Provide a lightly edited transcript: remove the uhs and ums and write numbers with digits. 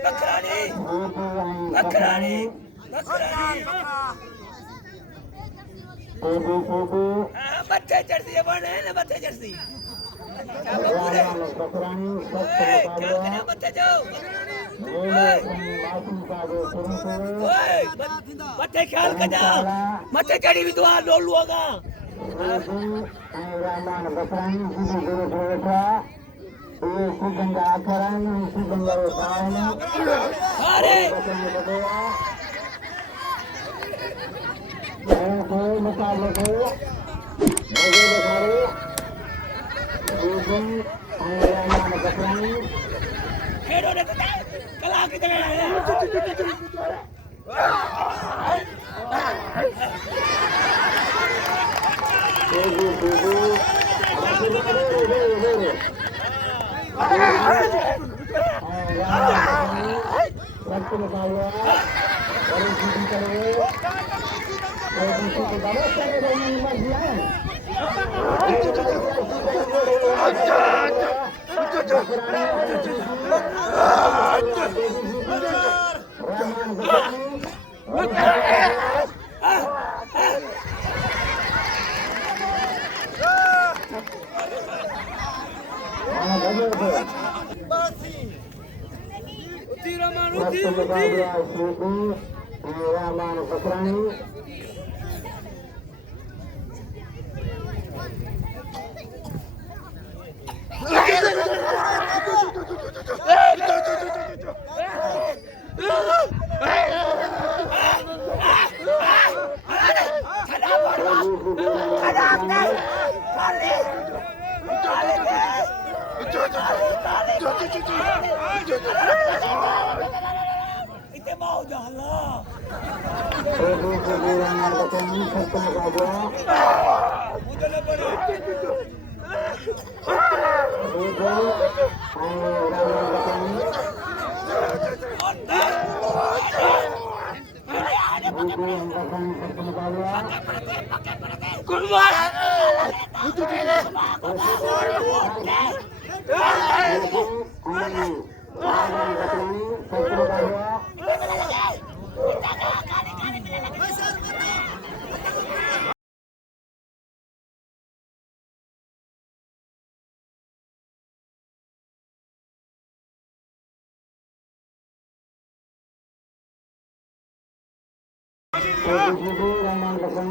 Bakhrani. Bakhrani. Bakhrani. बच्चे चढ़ती है बने ना बच्चे चढ़ती क्या पूरे क्या करें बच्चे जाओ बच्चे ख्याल कर जा बच्चे चढ़ी भी दुआ लो लूंगा रहमान बखरानी सीधी गुरु छोड़ा गंगा खरान गंगा अरे मुकाबले को मजे दिखाए रहमान बखरानी खेड़ो ने कला की जगह Rehman Bakhrani Rehman Bakhrani